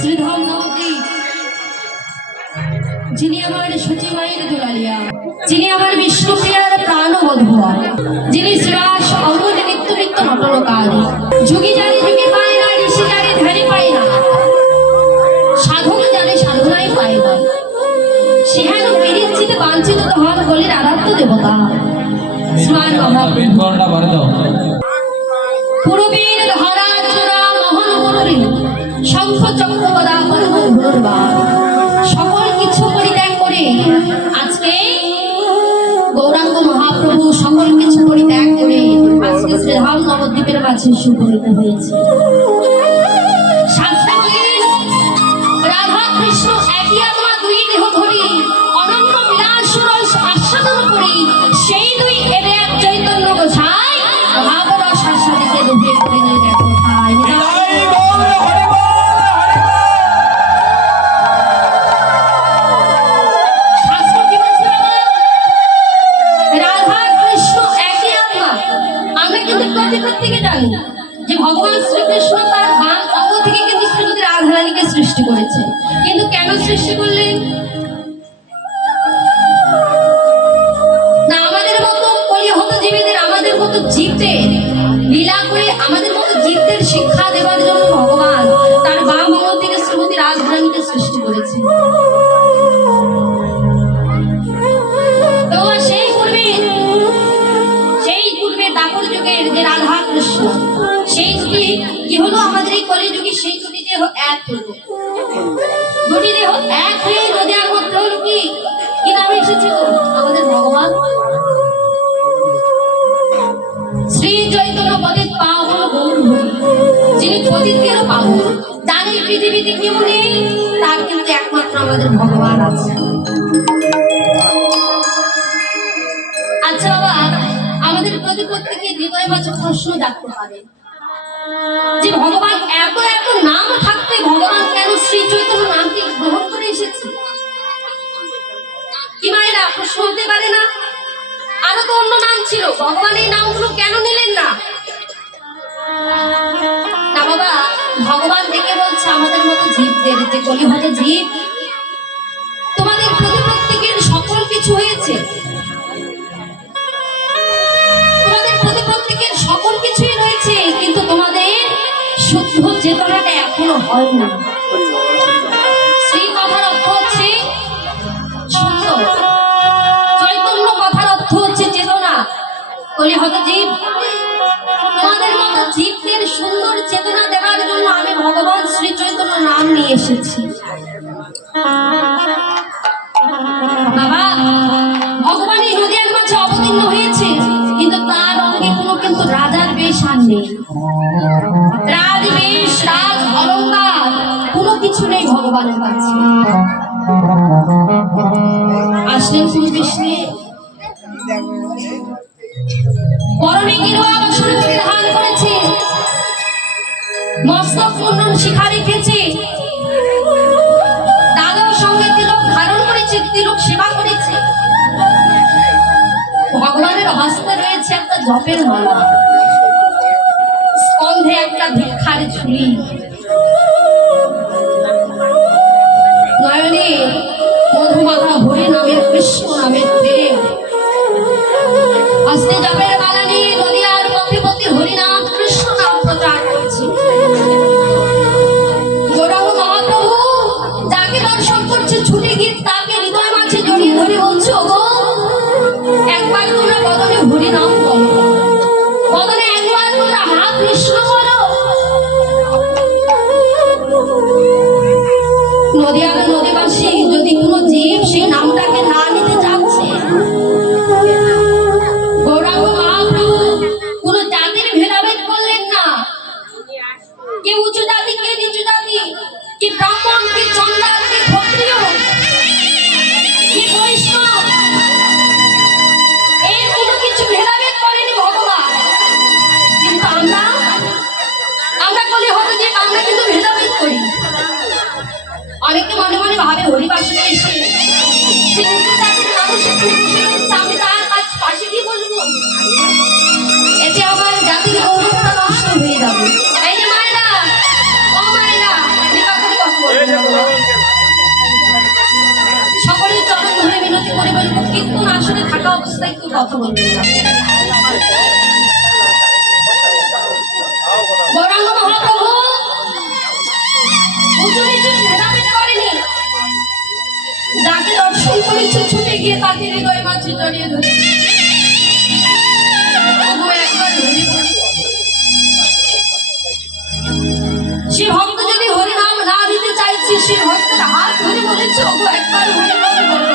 শ্রীধাম নবদ্বীপ, যিনি আমার সচিবায়ের দুলালিয়া, যিনি আমার বিষ্ণুপ্রিয়ার প্রাণ বধুয়া, যিনি শ্রীবাস অমর নিত্য নিত্য নটনকারী, যোগী জানে যোগী পায় না, ঋষি জানে ধ্যানে পায় না, সাধক জানে সাধনাই পায় না, সেহেন বিরিঞ্চিতে বাঞ্ছিত হন বলির আরাধ্য দেবতা শ্রীমান মহাপ্রভু। পূর্বের ধরা চূড়া মোহন মনোরী শঙ্খ চক্র গদা পরম ধনুর্বাণ, সকল কিছু পরিত্যাগ করে আজকে গৌরাঙ্গ মহাপ্রভু সকল কিছু পরিত্যাগ করে আজকে শ্রীধাম নবদ্বীপের মাঝে সুপরিত হয়েছে। শাস্ত্রে বলেন, রাধা কৃষ্ণ একই আত্মা, দুই দেহ ধরি অনন্য বিলাস রস আস্বাদন করি, সেই দুই এবে এক চৈতন্য গোসাই মহাবরস আস্বাদিতে ডুবে করিলেন এক কোথায়। যে ভগবান শ্রীকৃষ্ণ তার বাম অঙ্গ থেকে কিন্তু শ্রীমতী রাধারানীকে সৃষ্টি করেছে, কিন্তু কেন সৃষ্টি করলেন না? আমাদের মতো কলিহত জীবীদের, আমাদের মতো জীবদের লীলা করে আমাদের মতো জীবদের শিক্ষা দেওয়ার জন্য ভগবান তার বাম অঙ্গ থেকে শ্রীমতী রাধারানীকে সৃষ্টি করেছে। তো সেই পূর্বে দাপর যুগের যে রাধা কৃষ্ণ, সেই দুটি কি হলো আমাদের এই কলিযুগে, সেই দুটি দেহ এক হলো, দুটি দেহ এক হয়ে নদীর মধ্যে হলো কি নামে এসেছিল আমাদের ভগবান শ্রী চৈতন্য পতিত পাবন গৌর হরি, যিনি পতিতদেরও পাবন, যার এই পৃথিবীতে কেউ নেই, তার কিন্তু একমাত্র আমাদের ভগবান আছে। আচ্ছা বাবা, আমাদের প্রত্যেকে হৃদয় মাঝে প্রশ্ন জাগতে পারে যে ভগবান এত এত নাম থাকতে ভগবান কেন শ্রী চৈতন্য নামকে গ্রহণ করে এসেছে? কি মায়েরা প্রশ্ন হতে পারে না? আরো তো অন্য নাম ছিল, ভগবান এই নামগুলো কেন নিলেন না? না বাবা, ভগবান দেখে বলছে আমাদের মতো জীবদের, যে কলিহত জীব, তোমাদের প্রত্যেকের সকল কিছু হয়েছে, প্রত্যেকের সকল কিছুই রয়েছে, কিন্তু তোমাদের শুদ্ধ চেতনাটা এখনো হয় না। শ্রী কথার অর্থ হচ্ছে শুদ্ধ, চৈতন্য কথার অর্থ হচ্ছে চেতনা। কলিহত জীব, তোমাদের মতো জীবদের সুন্দর চেতনা দেওয়ার জন্য আমি ভগবান শ্রী চৈতন্য নাম নিয়ে এসেছি। বাবা, ভগবান এই নদীর মাঝে অবতীর্ণ হয়েছে, কিন্তু তার অঙ্গে কোনো কিন্তু রাজার বেশ আর নেই, রাজ বেশ রাজ অলঙ্কার কোনো কিছু নেই ভগবানের কাছে। আসলেন শ্রীকৃষ্ণে পরনে গেরুয়া বস্ত্র পরিধান করেছে, মস্তক মুন্ডন শিখা রেখেছে, দাদার সঙ্গে তিলক ধারণ করেছে, তিলক সেবা করেছে। ভগবানের হস্তে রয়েছে একটা জপের মালা, স্কন্ধে একটা ভিক্ষার ঝুলি, নয়নে মধুমাখা হরি নামের কৃষ্ণ নামের প্রেম, হস্তে জপের মালা নিয়ে নদিয়ার পথে পথে হরিনাম কৃষ্ণ নাম প্রচার করছে। গৌরাঙ্গ মহাপ্রভু যাকে দর্শন করছে ছুটে গিয়ে তাকে হৃদয় মাঝে জড়িয়ে ধরে বলছে, ওগো একবার তোমরা বদনে হরি নাম বলো, বদনে একবার তোমরা হা কৃষ্ণ বলো। নদিয়ার নদীবাসী যদি কোনো জীব সেই নামটাকে না নিতে চাচ্ছে, গৌরাঙ্গ মহাপ্রভু কোন জাতির ভেদাভেদ করলেন না, কে উঁচু জাতি কে নিচু জাতি, কি ব্রাহ্মণ কি চন্ডাল কি ক্ষত্রিয় কি বৈষ্ণব, এই কোনো কিছু ভেদাভেদ করেনি ভগবান। কিন্তু আমরা কলিহত যে আমরা কিন্তু ভেদাভেদ করি। অনেকে মনে মনে ভাবে হরিবাসনে এসে আমি তার পাশে কি বলবো, এতে আমার জাতির গৌরবটা নষ্ট হয়ে যাবে। এই যে মায়েরা, ও মায়েরা, কথা কথা বলবেন না। গৌরাঙ্গ মহাপ্রভু উঁচু নিচু ভেদাভেদ করেনি, যাকে দর্শন করেছে ছুটে গিয়ে তাকে হৃদয় মাঝে জড়িয়ে ধরে সে ভক্ত যদি হরিনাম না দিতে চাইছে, সে ভক্তের হাত ধরে বলেছে ওগো একবার হরিনাম বলো।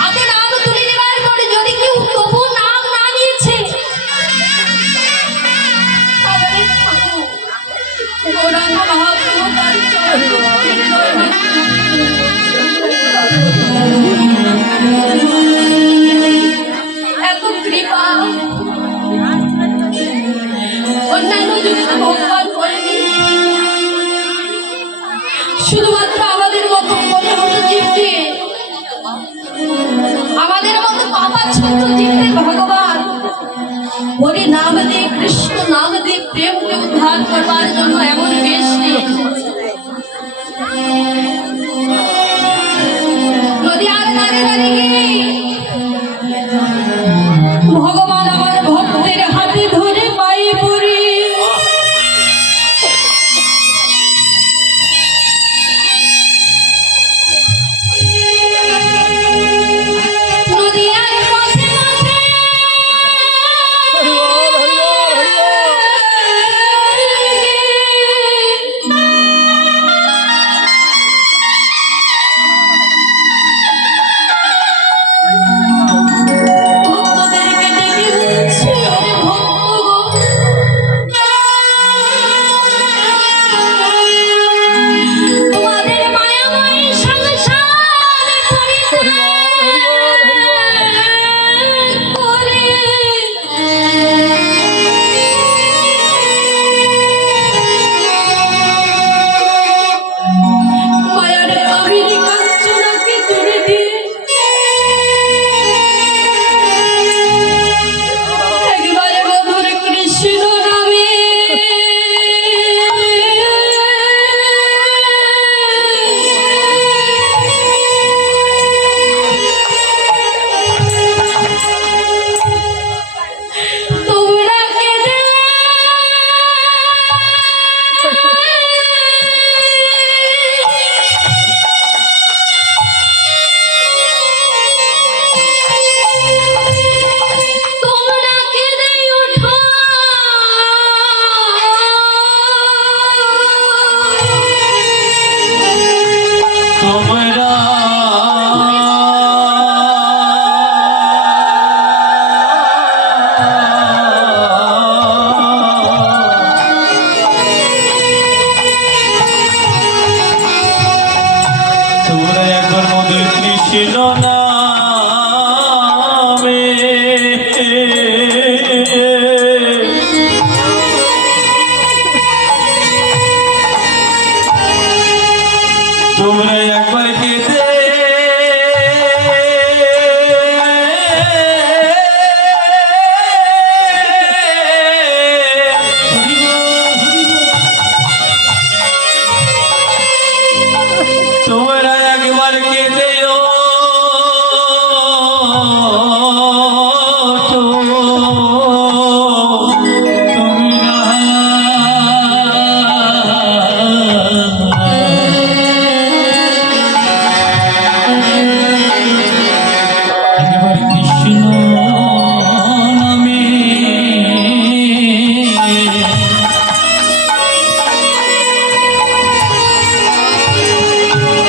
হাতে নাম তুলে নেবার পরে যদি কেউ তবু নাম না নিয়েছে, তাহলে গৌরাঙ্গ মহাপ্রভু তার এত কৃপা অন্যান্য যুগে ভগবান করেনি। শুধুমাত্র আমাদের মতো মনে হতো জীবকে, আমাদের মতো পাপাচ্ছন্ন জীবকে ভগবান হরি নাম দিয়ে, কৃষ্ণ নাম দিয়ে প্রেমকে উদ্ধার করবার জন্য এমন বেশ নিয়েছে। নদীয়ার ধারে দাঁড়িয়ে ভগবান আমার ভক্তের হাতে ধরে পায়ে পড়ে নদীয়ার পথে পথে ভক্তদেরকে ডেকে বলছে, ওরে ভক্তগণ, তোমাদের মায়াময় সংসার পরিত্যাগ করে মায়ার কামিনী কাঞ্চনাকে তুলে দিয়ে একবারে মধুর কৃষ্ণ নামে তোমরা কেঁদে তোমরা কেঁদে ওঠো, তোমরা তোমরা একবার মধুর কৃষ্ণ নামে তোমরা একবার কেঁদে তোমরা একবার কেঁদে একবার কৃষ্ণ নামে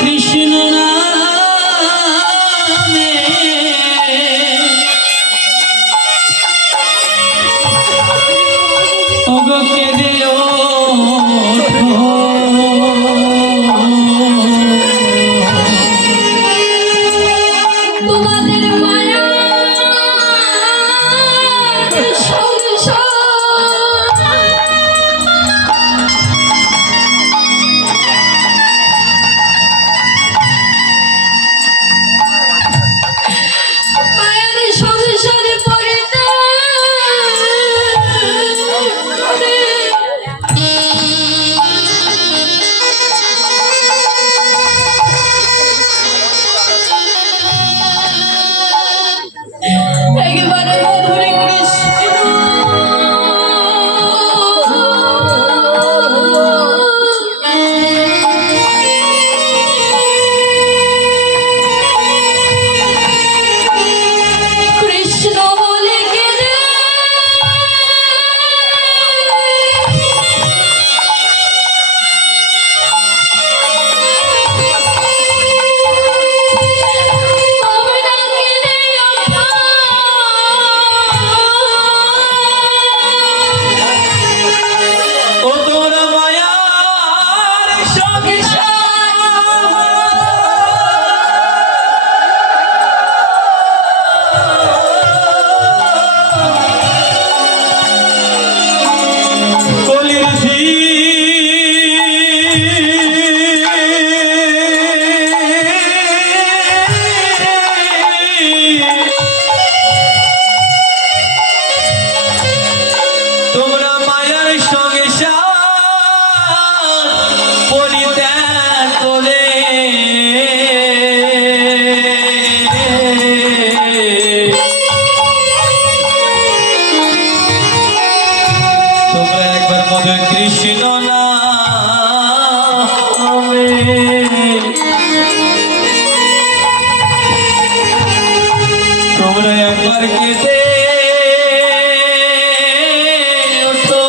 কৃষ্ণ নামে ওগো কেঁদে ওঠো। তোমাদের মায়া সংসার মায়ার সংসারে পরিত্যাগ করে মধুর কৃষ্ণ নামে তোমরা একবার কেঁদে ওঠো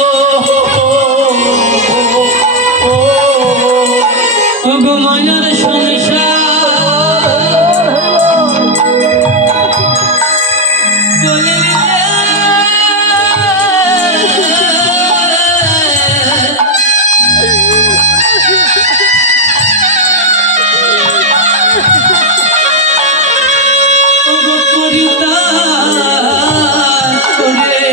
ওগো মায়ার সংসার বলে ওগো পরিতাপ করে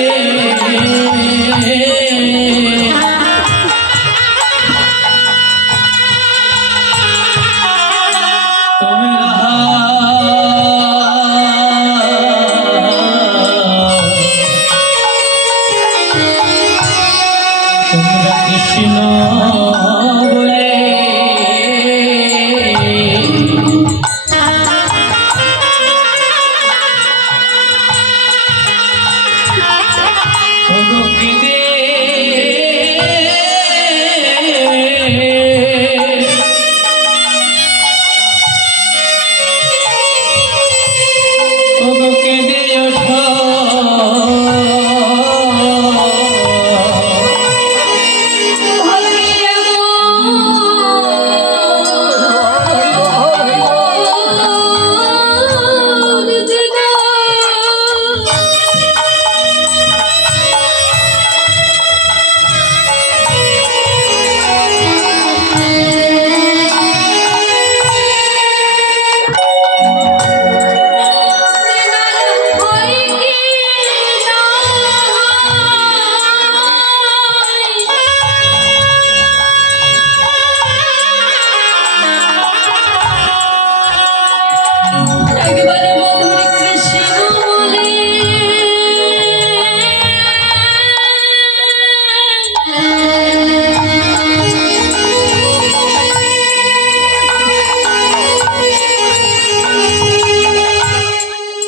তোমরা কৃষ্ণ বলে ওগো কেঁদে ওগো কেঁদে ওঠো একবারে মধুর কৃষ্ণ বলে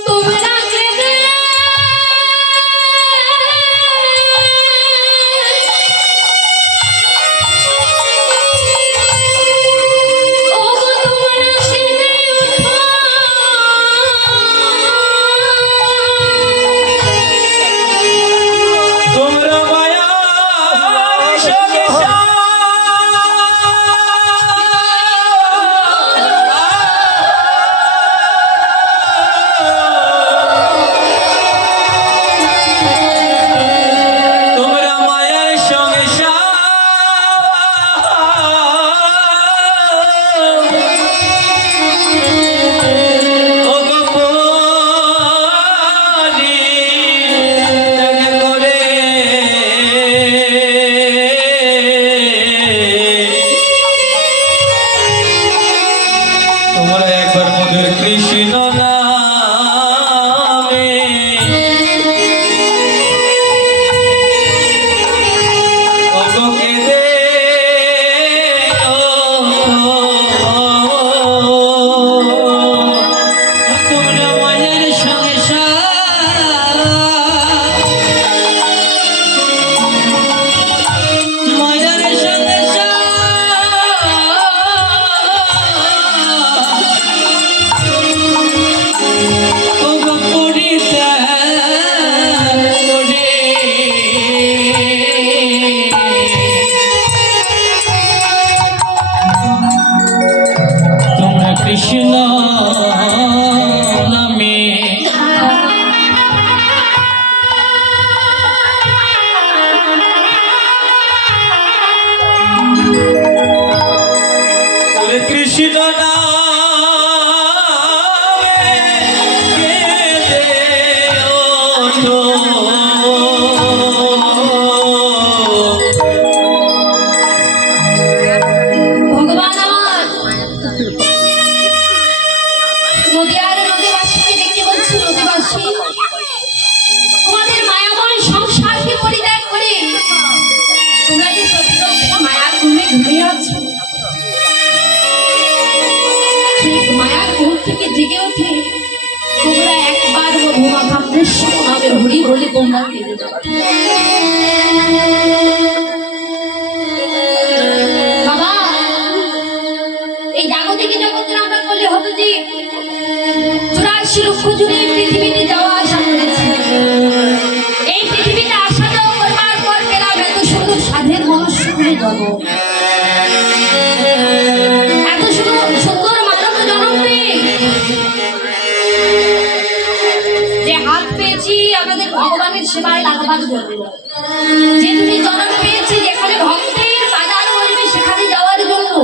তোমরা কেঁদে ওগো তোমরা কেঁদে ওঠো তোমরা মায়ার সংসার তোমরা মায়ার সংসার ওগো পরি ত্যাগ করে তোমরা একবার মধুর কৃষ্ণ নামে ওগো কেঁদে তোমরা মায়ের সংসার মায়ের সংসার ওগো পরিতাপ করে তোমরা কৃষ্ণ নামে ওরে কৃষ্ণ নামে কেঁদে ওঠো ভগবান আমার নদিয়ার নদীবাসীকে দেখতে বলছি, নদীবাসী তোমাদের মায়াময় সংসারকে পরিত্যাগ করে তোমরা যে প্রতিদিন মায়ার ঘুমে ঘুমিয়ে আছো, ঠিক মায়ার ঘুম থেকে জেগে ওঠে তোমরা একবার মধুমাখা কৃষ্ণ নামে হরি বলে তোমরা কেঁদে যাও। মানব জন্ম। এত সুন্দর মানব জন্ম পেয়ে যে হাত পেয়েছি আমাদের ভগবানের সেবায় লাগাবার জন্য, যে তুমি জন্ম পেয়েছি যেখানে ভক্তের বাজার বলবে সেখানে যাওয়ার জন্য,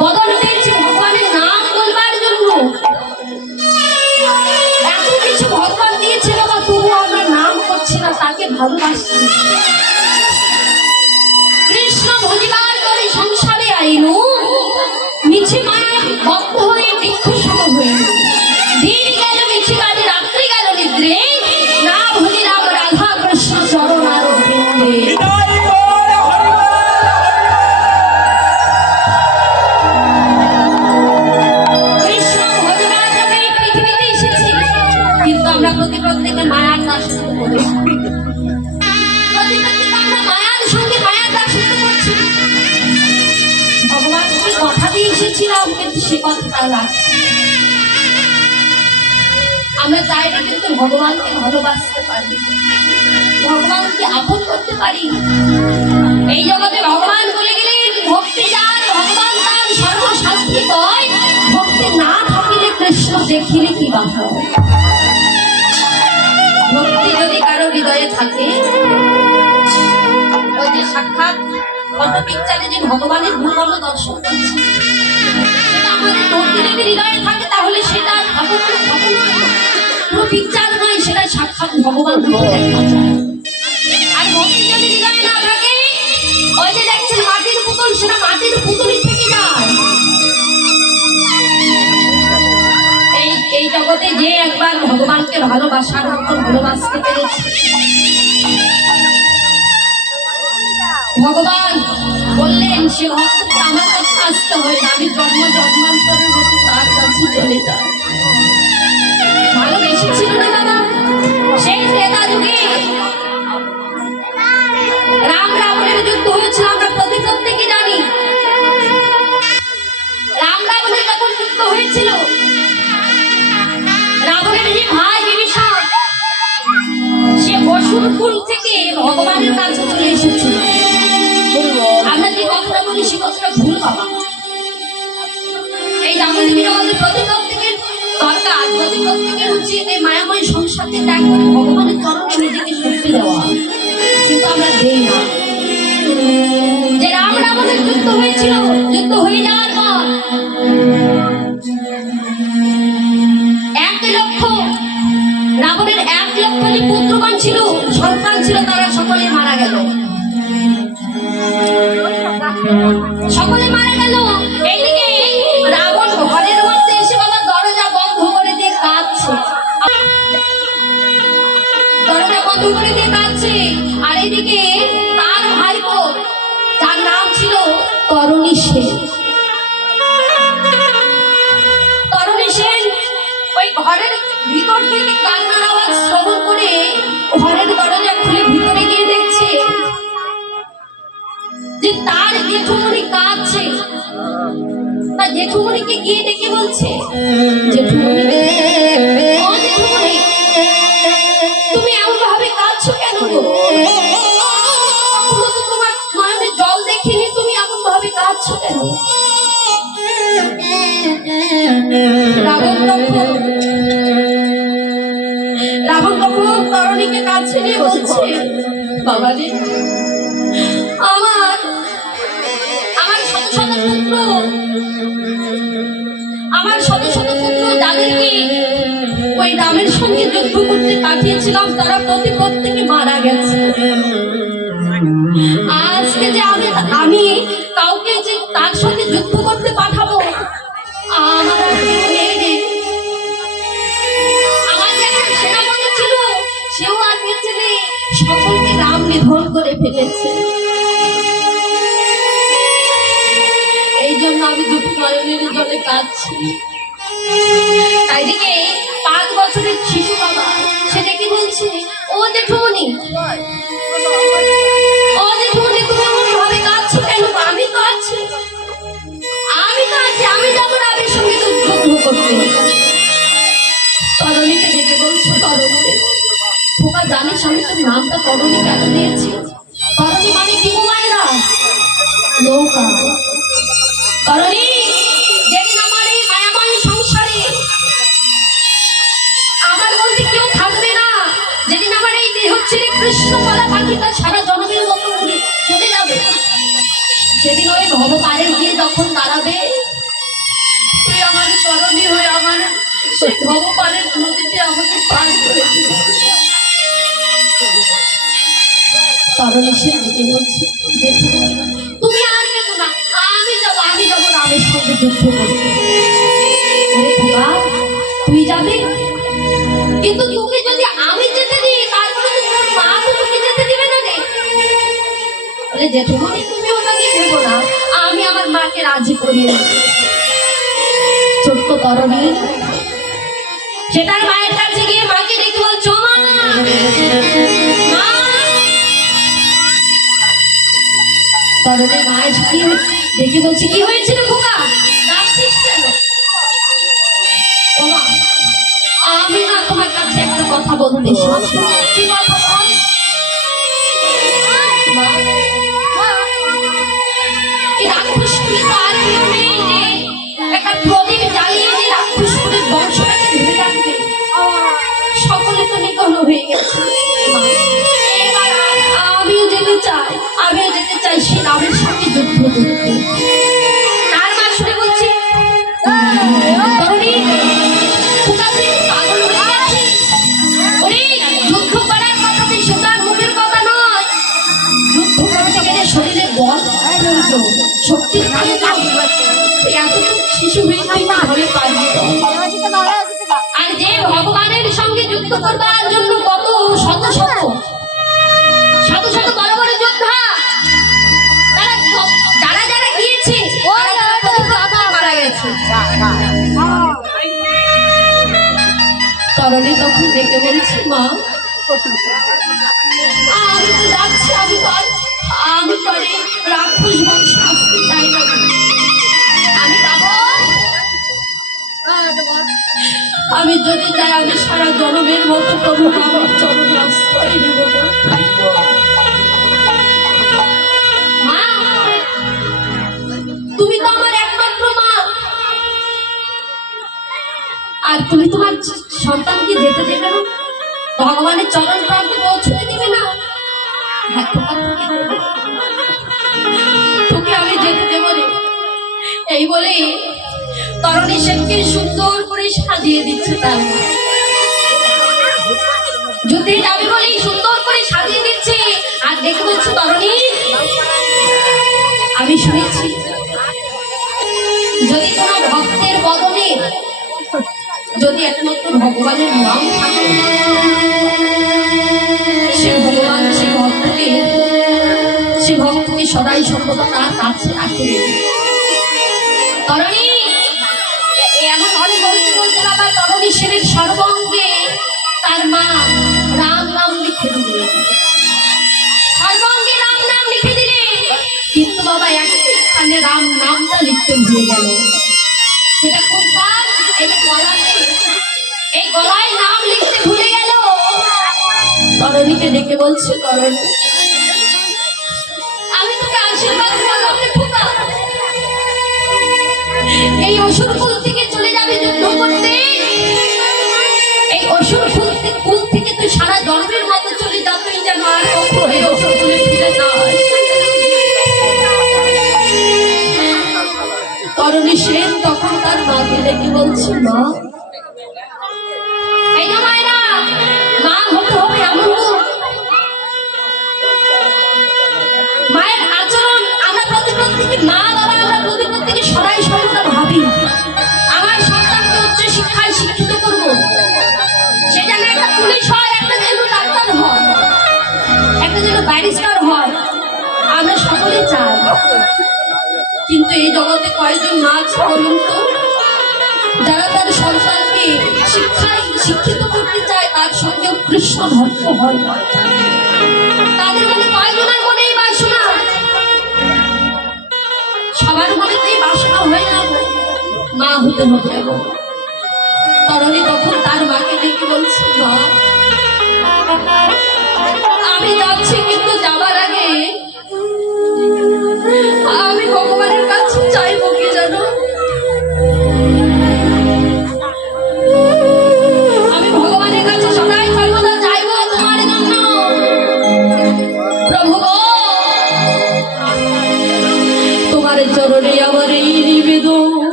বদল পেয়েছি ভগবানের নাম বলবার জন্য। এত কিছু ভগবান দিয়েছে বাবা, তবু আমরা নাম করছি না, তাকে ভালোবাসছি। কৃষ্ণ ভজিবার করে সংসারে আইনু, মিছে মায়া বদ্ধ হয়ে বৃক্ষ সম হইল। দিন গেল মিছে কাটে, রাত্রি গেল নিদ্রে, না ভজিলাম রাধা কৃষ্ণ চরণ আর বৃন্দে। কৃষ্ণ ভজবার জন্য এই পৃথিবীতে এসেছি, কিন্তু আমরা প্রত্যেকে মায়ার দাসত্ব করেছি। প্রত্যেকে আমরা মায়ার সঙ্গে মায়ার দাসত্ব করছি। ভগবানকে কথা দিয়ে এসেছিলাম, কিন্তু সে কথা রাখছি। আমরা চাইলে কিন্তু ভগবানকে ভালোবাসতে পারি, ভগবানকে আপন করতে পারি। এই জগতে ভগবান বলে গেলেন ভক্তি যার ভগবান তার সর্বশাস্ত্রী কয়, ভক্তি না থাকিলে কৃষ্ণ দেখিলে কি বা হয়। ভক্তি যদি কারো হৃদয়ে থাকে, ওই যে সাক্ষাৎ ফটো পিকচারে যে ভগবানের রূপ আমরা দর্শন করছি, সেটা আমাদের ভক্তি যদি হৃদয়ে থাকে তাহলে সেটা ফটো নয়, পুরো পিকচার নয়, সেটা সাক্ষাৎ ভগবান রূপে দেখা যায়। আর ভক্তি যদি হৃদয়ে না থাকে, ওই যে দেখছেন মাটির পুতুল, সেটা মাটির পুতুলই থেকে যায়। এই জগতে যে একবার ভগবানকে ভালোবাসার মতো ভালোবাসতে পেরেছে, ভগবান বললেন সে ভক্তকে আমার কাছে আসতে হয়, আমি জন্মান্তরের মতো তার কাছে চলে যাই। ভালোবেসেছিল না বাবা? সেই ত্রেতা যুগে রাম রাবণের যুদ্ধ হয়েছিল, আমরা প্রত্যেকে জানি। রাম রাবণের যখন যুদ্ধ হয়েছিল, রাবণের যে ভাই বিভীষণ, সে বসুরকুল থেকে ভগবানের কাছে চলে এসেছিল। আমরা যে কথাটা বলি সে কথাটা ভুল বাবা। এই রামদেবীর আমাদের প্রত্যেকের দরকার, প্রত্যেকের উচিত এই মায়াময় সংসারকে ত্যাগ করে ভগবানের চরণে নিজেকে সঁপে দেওয়া, কিন্তু আমরা দেই না। যে রাম রাবণের যুদ্ধ হয়েছিল, যুদ্ধ হয়ে যাওয়ার পর 1 লক্ষ রাবণের 1 লক্ষ যে পুত্রগণ ছিল, সন্তান ছিল, তারা সকলে মারা গেল, সকলে মারা গেল। এইদিকে রাবণ ঘরের মধ্যে এসে বাবা দরজা বন্ধ করে দিয়ে কাঁদছে, দরজা বন্ধ করে দিয়ে কাঁদছে। আর এইদিকে তার ভাইপো, যার নাম ছিল তরণী সেন, তরণী সেন ওই ঘরের ভিতর থেকে কান্নার আওয়াজ শ্রবণ করে ঘরের দরজা খুলে ভিতরে গিয়ে দেখছে যে তার জেঠুমনি কাঁদছে। তার জেঠুমনিকে গিয়ে ডেকে বলছে, জেঠুমনি, ও জেঠুমনি, তুমি এমন ভাবে কাঁদছো কেন গো? কখনো তো তোমার নয়নে জল দেখিনি, তুমি এমন ভাবে কাঁদছো কেন? রাবণ তখন তরণীকে কাছে নিয়ে বলছে, বাবা রে, আমার শত শত পুত্র, আমার শত শত পুত্র যাদেরকে ওই রামের সঙ্গে যুদ্ধ করতে পাঠিয়েছিলাম, তারা প্রত্যেকে মারা গেছে। আজকে যে আমি কাউকে যে তার সঙ্গে যুদ্ধ করতে পাঠাবো, আমার আর কেউ নেই রে। আমার যে একটা সেনাপতি ছিল, সেও আর বেঁচে নেই, সকলকে রাম নিধন করে ফেলেছে। এই জন্য আমি দুটো নয়নের জলে কাঁদছি। তাইদিকে 5 বছরের শিশু বাবা, সেটা কি বলছে, ও জেঠুমনি, ও জেঠুমনি, তুমি এমন ভাবে কাঁদছো কেন? আমি তো আছি, আমি যাবো রামের সঙ্গে যুদ্ধ করতে। তরণীকে ডেকে বলছে, তরণী, খোকা জানিস আমি তোর নামটা তরণী কেন দিয়েছি? তরণী মানে কি গো মায়েরা? নৌকা। কারণে যেদিন আমার এই মায়াময় সংসারে আমার বলতে কেউ থাকবে না, যেদিন আমার এই দেহ ছেড়ে কৃষ্ণকলা পাখিটা সারা জনমের মতো উড়ে চলে যাবে, সেদিন ওই ভবপারে গিয়ে যখন দাঁড়াবে, তুই আমার চরণে হয়ে আমার সেই ভবপারের নদীতে আমাকে পার করে দিবি। কারণ সে দিকে বলছে, তুমি আর কেন না, আমি যাবো রামের সঙ্গে যুদ্ধ করতে। তুই যাবি, কিন্তু তোকে যদি আমি যেতে দিই তারপরে তো তোর মা তো তোকে যেতে দিবে না রে। বলে জেঠুমনি তুমি ওটাকে ভেবো না, আমি আমার মাকে রাজি করিয়ে নেব। ছোট্ট তরণী সেটার মায়ের কাছে গিয়ে মাকে দেখে বলছো, মা মা। তরণের মায়ের কি দেখে বলছে, কি হয়েছিল খোকা, ডাকছিস কেন? ও মা, আমি না তোমার কাছে একটা কথা বলতে এসেছি। কি কথা বল? মা, এই রাক্ষসগুলো তো আর কেউ নেই যে একটা প্রদীপ জ্বালিয়ে যে রাক্ষসগুলোর বংশটাকে ধরে রাখবে, সকলে তো নিকল হয়ে গেছে। এবার আমিও যেতে চাই সে রামের সঙ্গে যুদ্ধ করতে। তার মা শুনে বলছে, তরুণী খোকা তুই পাগল হয়ে গেছিস? ওরে যুদ্ধ করার কথা তুই সেটার মুখের কথা নয়, যুদ্ধ করতে গেলে শরীরে বল প্রয়োজন, শক্তির প্রয়োজন। তুই এত শিশু হয়ে তুই ঘরে পারবি? আর যে ভগবানের সঙ্গে যুদ্ধ করবার জন্য কত শত শত বড় বড় যোদ্ধা তারা যারা গিয়েছে মারা গেছে। তরণী তখন ডেকে বলছি, মা আমি তো যাচ্ছি, আমি পরে রাক্ষস বংশ আসতে চাই না, আমি যাবো। আমি যদি যাই আমি সারা জনমের মতো প্রভু আমার চরণে আশ্রয় নেব। মা তুমি তো আমার একমাত্র মা, আর তুমি তোমার সন্তানকে যেতে দেবে না, ভগবানের চরণ প্রান্তে পৌঁছতে দেবে না। তোকে আমি যেতে দেবো রে। এই বলে তরণী সেনকে সুন্দর করে সাজিয়ে দিচ্ছে। তার যুদ্ধে যাবে বলেই সুন্দর করে সাজিয়ে দিচ্ছে। আর দেখে বলছে, তরণী আমি শুনেছি যদি কোনো ভক্তের বদনে যদি একমাত্র ভগবানের নাম থাকে, সে ভগবান সে ভক্তকে সদাই সর্বদা তার কাছে রাখে। তরণী এমন অনেক বলতে বলতে বাবা তরণী সেনের সর্বাঙ্গে তার মা রাম নাম লিখে দিলেন, সর্বাঙ্গে রাম নাম লিখে দিলেন। কিন্তু বাবা একটা স্থানে রাম নামটা লিখতে ভুলে গেল। সেটা কোন স্থান? এই গলায় নাম লিখতে ভুলে গেল। তরণীকে ডেকে বলছে, তরণী আমি তোকে আশীর্বাদ করলাম রে খোকা, এই অসুরকুল থেকে চলে যাবে যুদ্ধ করতে। এই অসুরকুল থেকে তুই সারা জন্মের মতো চলে যা, তুই যেন আর কখনো এই অসুরকুলে ফিরে না আসিস। তরণী সেন তখন তার মাকে ডেকে বলছে, মা এই না মায়েরা, মা হতে হবে এমন মায়ের আচরণ আমরা প্রত্যেকে মা বাবা আমরা প্রত্যেকে সদাই সর্বদা ভাবি আমার সন্তানকে উচ্চ শিক্ষায় শিক্ষিত করব, সে যেন একটা পুলিশ হয়, একটা যেন ডাক্তার হয়, একটা যেন ব্যারিস্টার হয়, আমরা সকলে চাই। কিন্তু এই জগতে কয়েকজন মা আছে বলুন তো, যারা তার সন্তানকে শিক্ষিত করতে চায়, তার সঙ্গে কৃষ্ণ ভক্ত হয়। তাদের মনে কয়েকজনের মনেই বাসনা, সবার মনেতেই বাসনা হয় না মা হতে হবে। তরণী তখন তার মাকে ডেকে বলছে, মা আমি যাচ্ছি, কিন্তু যাবার আগে আমি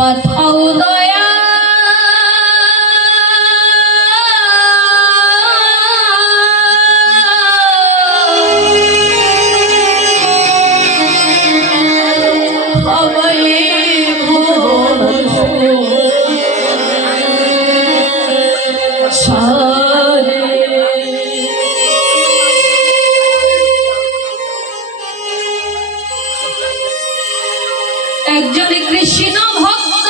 পাঠাও দয়া একজন কৃষ্ণ ভক্ত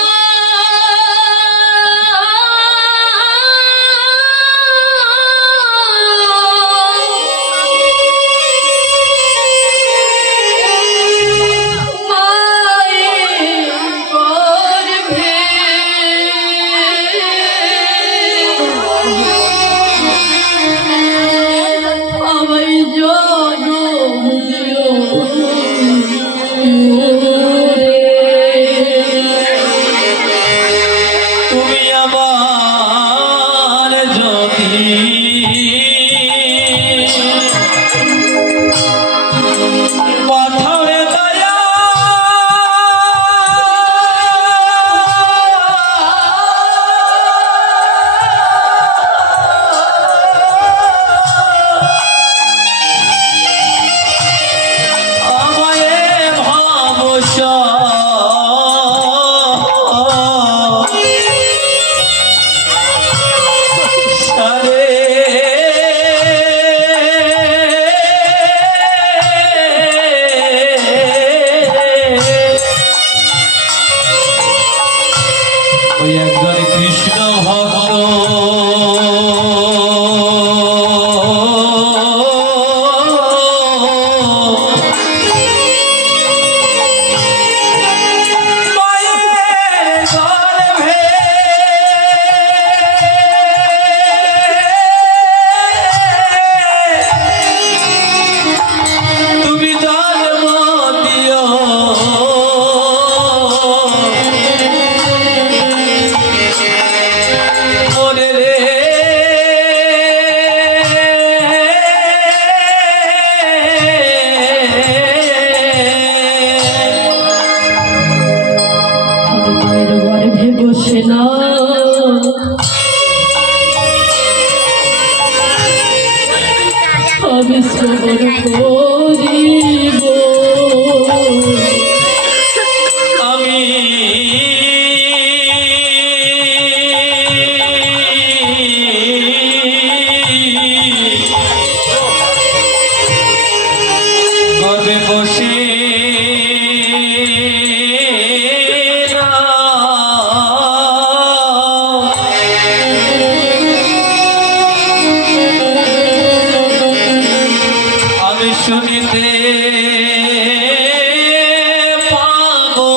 আমি শ্রবণ করিব আমি গর্বে বসে শুনিতে পাবো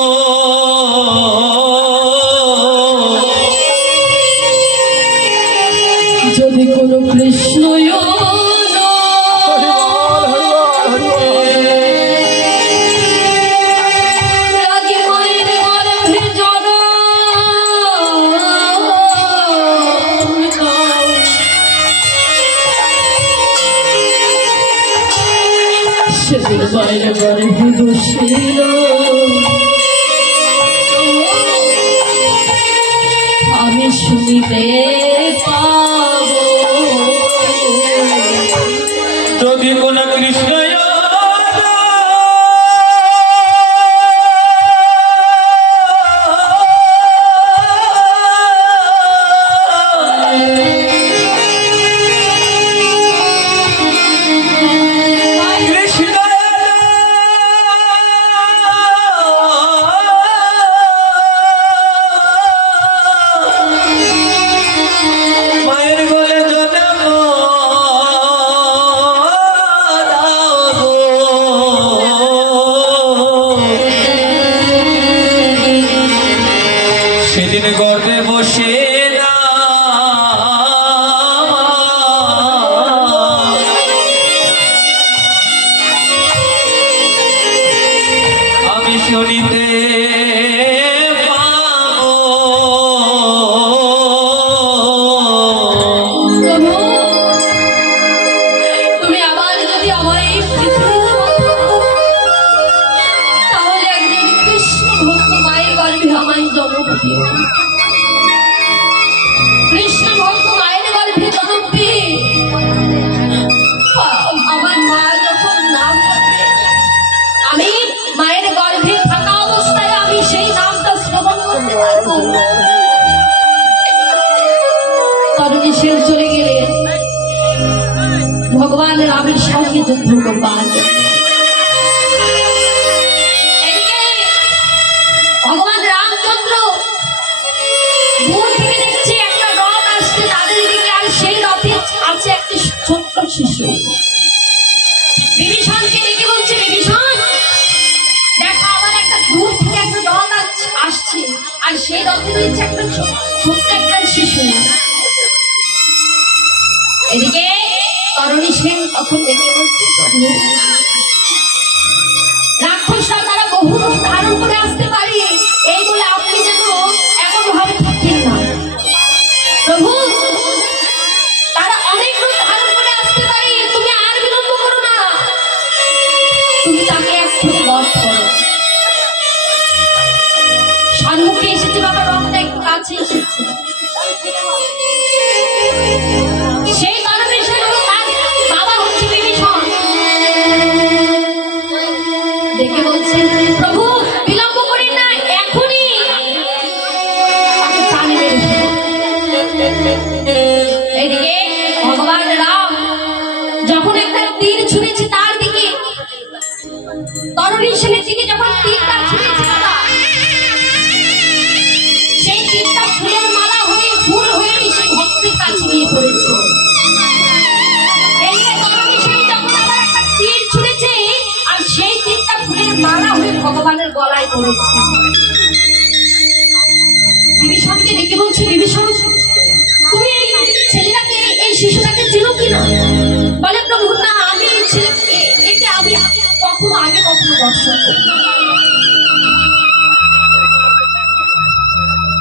যদি কোনো কৃষ্ণ সেদিন বাইরে বাইরে বসিল আমি শুনিতে পাব যদি কোন কৃষ্ণ সেদিন গর্বে বসে না আমি শুনিতে পাবো তুমি আবার যদি আমার এই তাহলে একজন কৃষ্ণ ভক্ত মায়ের গর্ভে আমায় জন্ম দিও। কৃষ্ণ ভক্ত মায়ের গর্ভে জন্ম পেয়ে আমার মা যখন নাম করবে, আমি মায়ের গর্ভে থাকা অবস্থায় আমি সেই নামটা শ্রবণ করতে পারবো। তরুণী সেন চলে গেলে ভগবান রামের সঙ্গে যুদ্ধ করবার। ভগবান রামচন্দ্র দূর থেকে দেখছে একটা রথ আসছে তাদের দিকে, আর সেই রথে আছে একটি ছোট্ট শিশু। বিভীষণকে দেখে বলছে, বিভীষণ দেখো আমার একটা দূর থেকে একটা রথ আসছে, আর সেই রথে রয়েছে একটা ছোট্ট একটা শিশু। এদিকে তরুণী সেন তখন দেখে বলছে, রাক্ষসরা তারা বহু রূপ ধারণ করে আসতে পারে, এই বলে আপনি যেন এমন ভাবে থাকেন না প্রভু, তারা অনেক রূপ ধারণ করে আসতে পারে, তুমি আর বিলম্ব করো না, তুমি তাকে এক্ষুনি বধ করো। সম্মুখে এসেছে বাবা, রথটা একটু কাছে এসেছে। সেই কারণে সে তার বাবা হচ্ছে বিভীষণ, দেখে বলছেন, প্রভু বিলম্ব করেন না, এখনই তাকে প্রাণে মেরে ফেলুন। এদিকে ভগবান রাম যখন একটা তীর ছুঁড়েছে তার দিকে, তরুণী সেনের দিকে যখন তীরটা ছুঁড়েছে বাবা, সেই তীরটা ফুলের মালা হয়ে ফুল হয়ে সেই ভক্তের কাছে গিয়ে পড়েছে। এদিকে তরুণী সেন যখন আবার একটা তীর ছুঁড়েছে, আর সেই তীরটা ফুলের মালা হয়ে ভগবানের গলায় পড়েছে। বিভীষণকে ডেকে বলছে, বিভীষণ তুমি এই ছেলেটাকে, এই শিশুটাকে চিনো কিনা? বলে, প্রভু না, আমি এই ছেলেকে, একে আমি কখনো আগে কখনো দর্শন করি।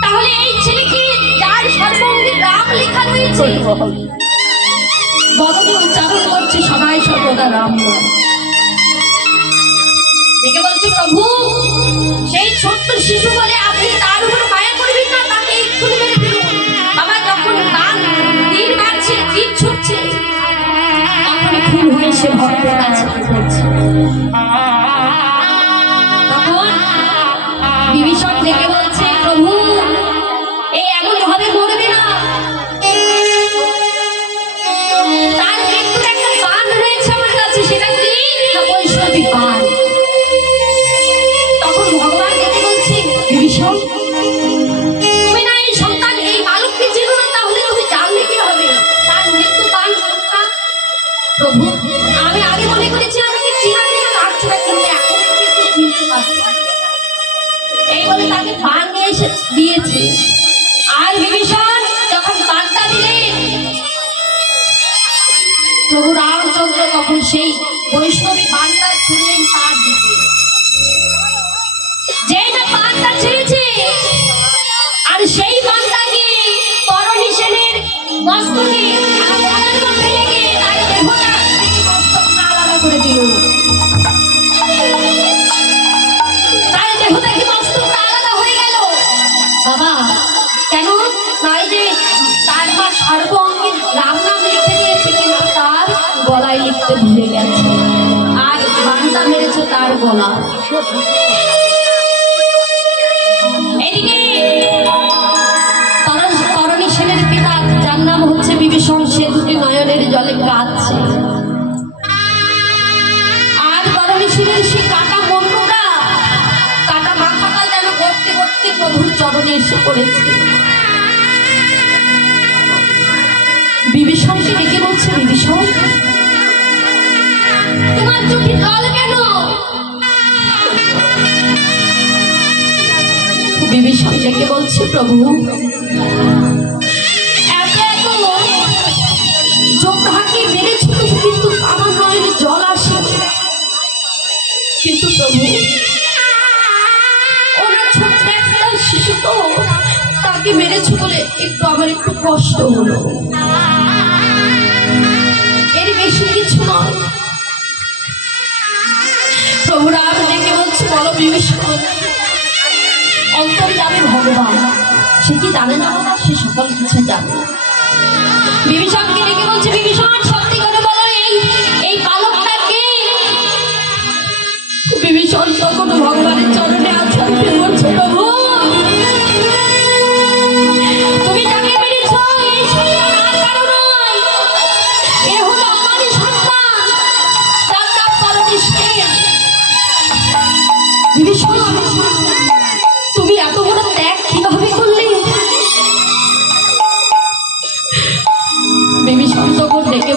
তাহলে এই ছেলে কি যার সর্বঙ্গে রাম লেখা রয়েছে, বদনে উচ্চারণ করছে সদাই সর্বদা রাম নাম। দেখে বলছে, প্রভু সেই ছোট্ট শিশু বলে আপনি তার উপর মায়া করবেন না, তাকে এক্ষুনি মেরে ফেলুন। বাবা যখন বান তীর মারছে, তীর ছুটছে, তখন ফুল হয়ে সে ভক্তের কাছে পৌঁছে। তখন বিভীষণ দেখে বলছে, প্রভু এই এমন ভাবে মরবে না, তার মৃত্যুর একটা বান রয়েছে আমার কাছে, সেটা কি? বৈষ্ণবী বান। তখন ভগবান দেখে বলছে, বিভীষণ তুমি না এই সন্তান, এই বালককে চিনো না, তাহলে তুমি জানলে কি হবে তার মৃত্যু বান কোনটা? প্রভু আমি আগে মনে করেছি আমাকে চিনা চিনা লাগছে না, কিন্তু এখন একটু চিনতে পারছি। এই বলে তাকে বান নিয়ে এসে দিয়েছে। আর বিভীষণ যখন বানটা দিলেন, প্রভু রামচন্দ্র তখন সেই বৈষ্ণবী বানটা ছুঁড়লেন তার দিকে। যেই না বানটা ছেড়েছে, আর সেই বানটাকে তরুণী সেনের মস্তকে গলার মধ্যে লেগে তার দেহটা মস্তকটা আলাদা করে দিল। তার দেহ থেকে মস্তকটা আলাদা হয়ে গেল। বাবা কেন নয় যে তার মা সর্ব অঙ্গে রাম নাম লিখে দিয়েছে, কিন্তু তার গলায় লিখতে ভুলে গেছে, আর বানটা মেরেছে তার গলা। এদিকে তরুণী সেনের পিতা, যার নাম হচ্ছে বিভীষণ, সে দুটি নয়নের জলে কাঁদছে। আর তরুণী সেনের সে কাটা মন্ডটা, কাটা মাথাটা যেন করতে করতে প্রভুর চরণে এসে পড়েছে। বিভীষণকে ডেকে বলছে, বিভীষণ তোমার চোখে জল কেন? বিভীষণ ডেকে বলছে, প্রভু এত এত যোদ্ধাকে মেরেছিল, কিন্তু আমার নয়নে জল আসে। কিন্তু প্রভু ওনার ছোট্ট একটা শিশু তো, তাকে মেরেছে বলে একটু আমার একটু কষ্ট হলো, এর বেশি কিছু নয়। প্রভু রাম ডেকে বলছে, বলো বিভীষণ, অন্তর্যামী ভগবান জানে না সে সকল কিছু জানে। বিভীষণকে ডেকে বলছে, বিভীষণ সত্যি করে বলো এই বালকটাকে। বিভীষণ তখন ভগবানের চরণে আছাড় খেয়ে বলছে, প্রভু তুমি যাকে মেরেছ এই সন্তান আর কারো নয়, এ হলো আমারই সন্তান, তার নাম পালনি সেন। বিভীষণ তুমি এত বড় ত্যাগ কিভাবে করলে? বিভীষণ তখন ডেকে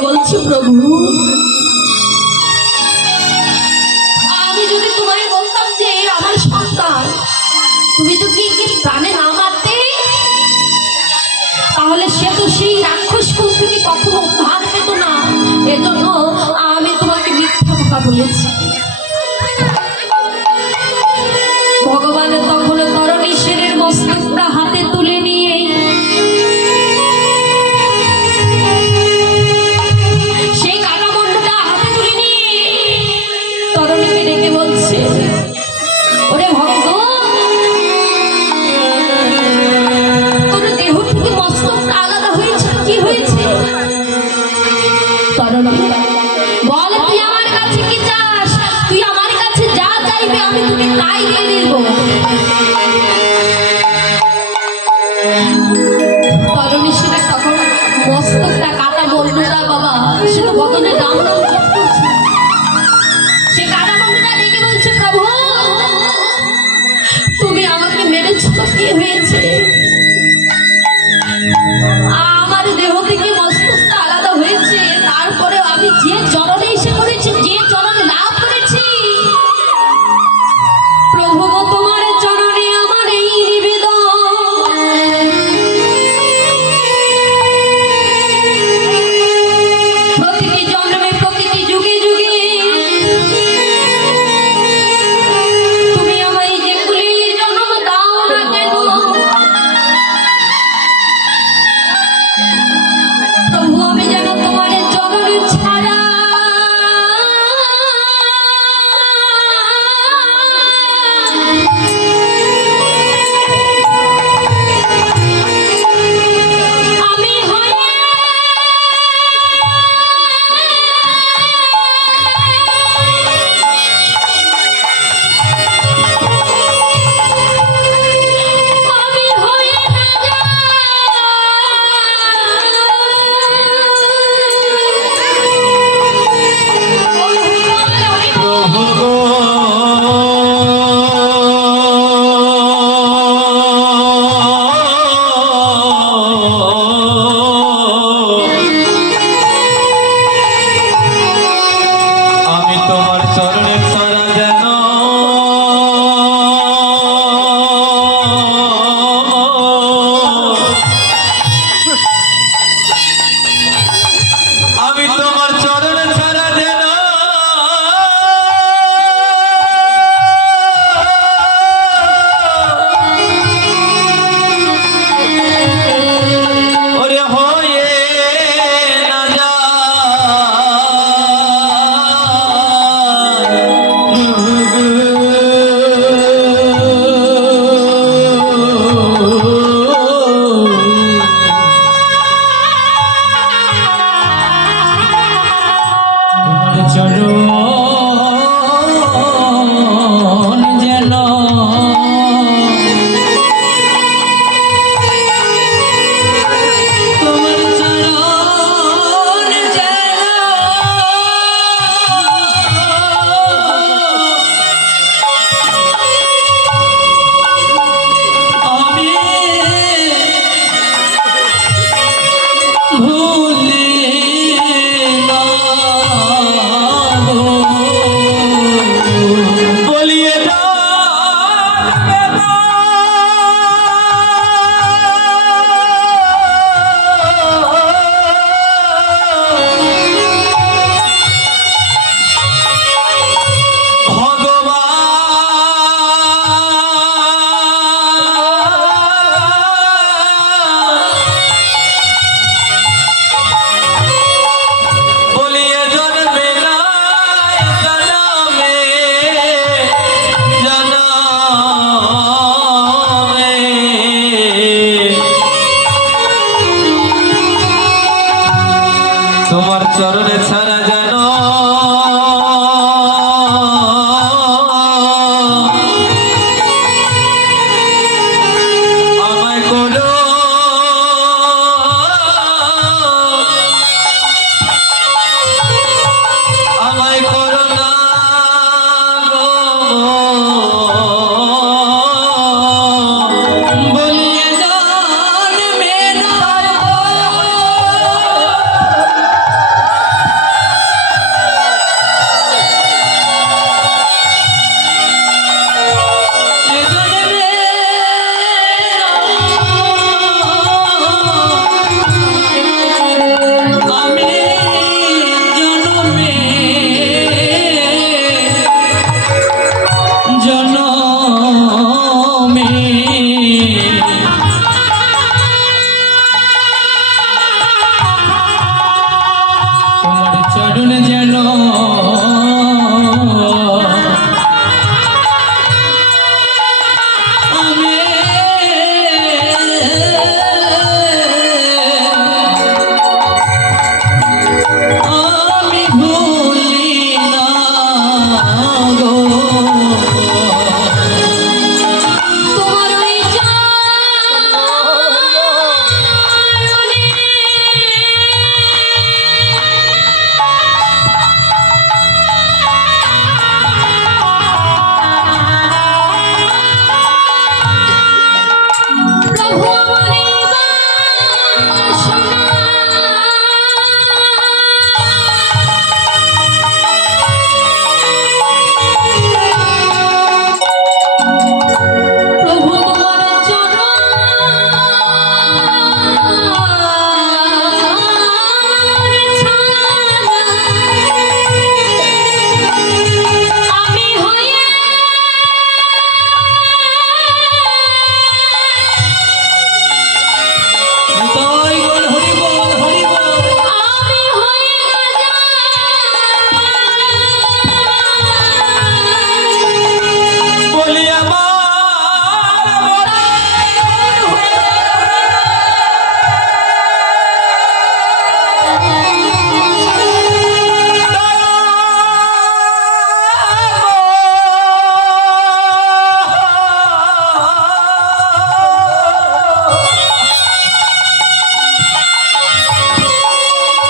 চরণে ছাড়া জানো আমায় করো আমায় করো না গো বলিয়ে জানবে না চরণ যেন আমি ভুলি না গো তোমার ওই প্রভু প্রভু তোমার চরণ আমি হয়ে নিতাই গণ হরি বল হরি বল আমি হয়ে না বলি আমার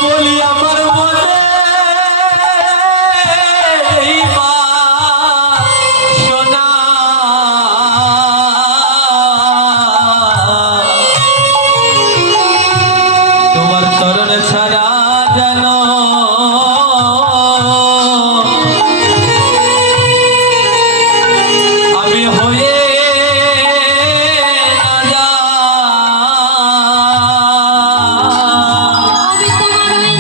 বলি আমার মনে এই মা সোনা তোমার চরণ ছাড়া জানো আমি হয়ে না যা আমি তোমার ওই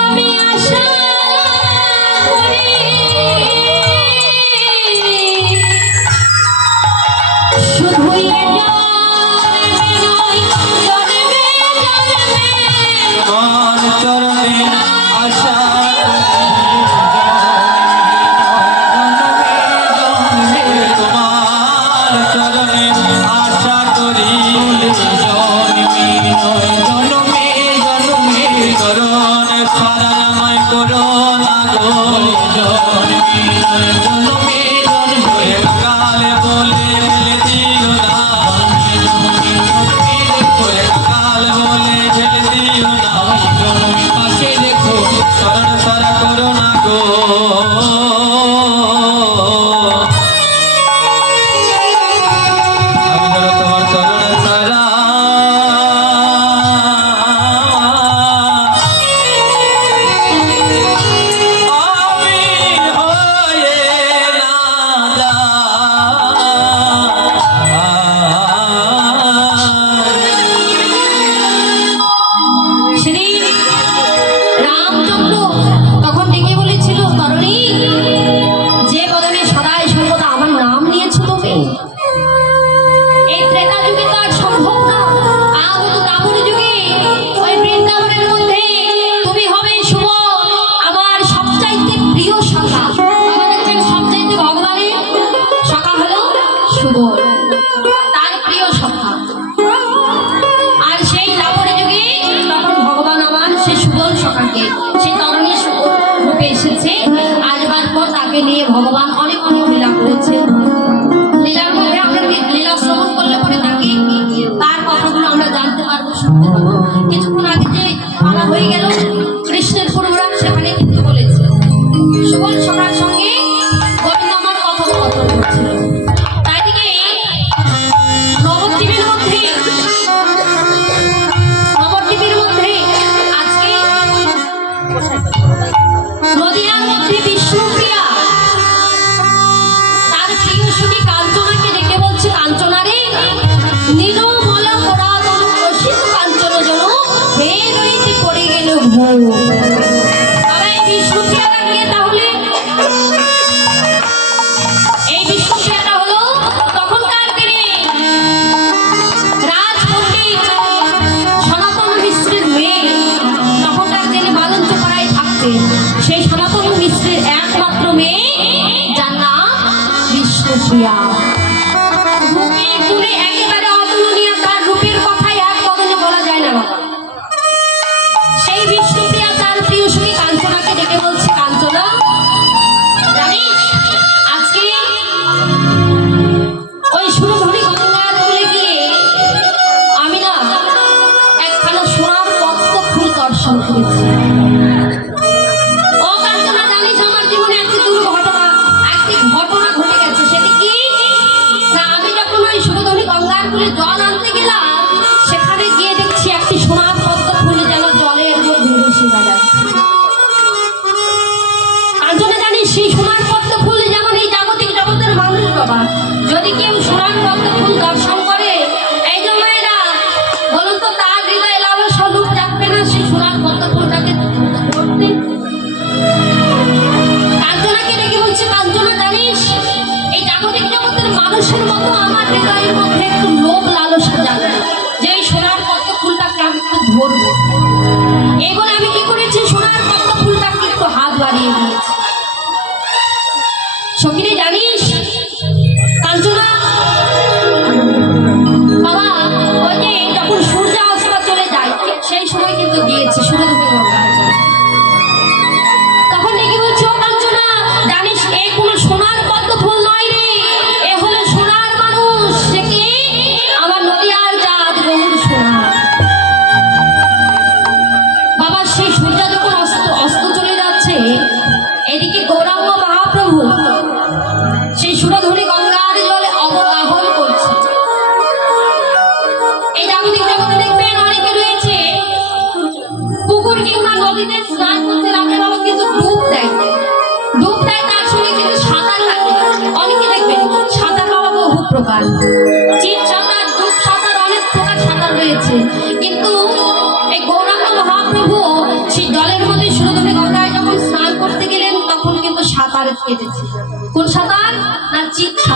আমি আশা করি শুধুই জন্মে নয় জন্মে জন্মে তোমার চরণে আশা তোমার চরণে আশা করি জন্মে নয় জন্মে জন্মে চরণ ছাড়া আমায় করো না গো জন্মে নয় জন্মে জন্মে কালে বলে ঢেলে দিও না কাল বলে ঢেলে দিও না পাশে রেখো চরণ ছাড়া করো না গো আমি ধরো তোমার চরণ ছাড়া আমি হয়ে না শ্রী রামচন্দ্র ভগবান অনেক অনেক লীলা করেছে। লীলার মধ্যে আমরা লীলা শ্রবণ করলে পরে তাকে তার কথাগুলো আমরা জানতে পারবো, শুনতে পারবো। কিছুক্ষণ আগে যে পালা হয়ে গেল কৃষ্ণের প্রোগ্রাম, সেখানে কিন্তু বলেছে সুবল সম্রাট সঙ্গে গোবিন্দ আমার কথোপকথন করছিল। তাই থেকে নবদ্বীপের মধ্যে আজকে নদিয়ার মধ্যে বিষ্ণুপ্রিয়া তার প্রিয় সখী কাঞ্চনাকে ডেকে বলছে, কাঞ্চনা রে, নির্মল পুরাতন প্রসিদ্ধ কাঞ্চন জন হে রইতে পড়ে গেল ভোর। তবে এই বিষ্ণুপ্রিয়াটা কে তাহলে? এই বিষ্ণুপ্রিয়াটা হলো তখনকার দিনে রাজপণ্ডিত সনাতন মিশ্রের মেয়ে। তখনকার দিনে বালঞ্চপাড়ায় থাকতেন সেই সনাতন মিশ্রের একমাত্র মেয়ে, যার নাম বিষ্ণুপ্রিয়া। রূপের গুণে একেবারে অতুলনীয়, তার রূপের কথাই এক কদনে বলা যায় না বাবা। সেই বিষ্ণুপ্রিয়া তার প্রিয় সখী কাঞ্চনাকে ডেকে বলছে, কাঞ্চনা জানিস আজকে ওই সুরধনী গঙ্গার কূলে গিয়ে আমি না একখানা সোনার পদ্ম ফুল দর্শন করেছি। ও কাঞ্চনা জানিস আমার জীবনে একটি দুর্ঘটনা, একটি ঘটনা ঘটে গেছে। সেটি কি না, আমি যখন ওই সুরধনী গঙ্গার কূলে জল আনতে গেলাম, সেখানে গিয়ে দেখছি একটি সোনার পদ্ম ফুল যেন জলের মধ্যে ভেসে বেড়াচ্ছে। কাঞ্চনা জানিস সেই সোনার পদ্ম ফুল যেমন এই জাগতিক জগতের মানুষ বাবা, যদি কেউ সোনার পদ্ম ফুল দর্শন করে, এই যে মেয়েরা বলুন তো, তার হৃদয়ে লালসা রূপ রাখবে না সেই সোনার পদ্ম ফুলটাকে ধরতে? কাঞ্চনাকে ডেকে বলছে, কাঞ্চনা জানিস এই জাগতিক জগতের মানুষের মতো আমার হৃদয়ের মধ্যে একটু লোভ লালসা জাগে, যে এই সোনার পদ্ম ফুলটাকে আমি একটু ধরবো। এবার আমি কি করেছি, সোনার পদ্ম ফুলটাকে একটু হাত বাড়িয়ে দিয়েছি। সখিনী জানিস কাঞ্চনা বাবা, ওই যে যখন সূর্য অস্ত চলে যায় সেই সময় কিন্তু গিয়েছে সুরধনী গঙ্গার জল। তখন ডেকে বলছে, ও কাঞ্চনা জানিস এ কোনো সোনার পদ্ম ফুল নয় রে, এ হলো সোনার মানুষ। সে কি? আমার নদিয়ার চাঁদ গৌর সোনা। বাবা সেই সূর্য যখন অস্ত চলে যাচ্ছে, এদিকে গৌরাঙ্গ মহাপ্রভু সেই সুরধনী গঙ্গার জলে অবগাহন করছে। এই জাগতিক জগতে দেখবেন অনেকে রয়েছে পুকুর কিংবা নদীতে স্নান করতে রাতে বাবা কিন্তু ডুব দেয়, তার সঙ্গে কিন্তু সাঁতার কাটে। অনেকে দেখবেন সাঁতার বাবা বহু প্রকার, চিত সাঁতার, ডুব সাঁতার, অনেক প্রকার সাঁতার রয়েছে। কিন্তু এই গৌরাঙ্গ মহাপ্রভু সেই জলের মধ্যে সুরধনী গঙ্গায় যখন স্নান করতে গেলেন, তখন কিন্তু সাঁতার কেটেছে। কোন সাঁতার? না চিত সাঁতার।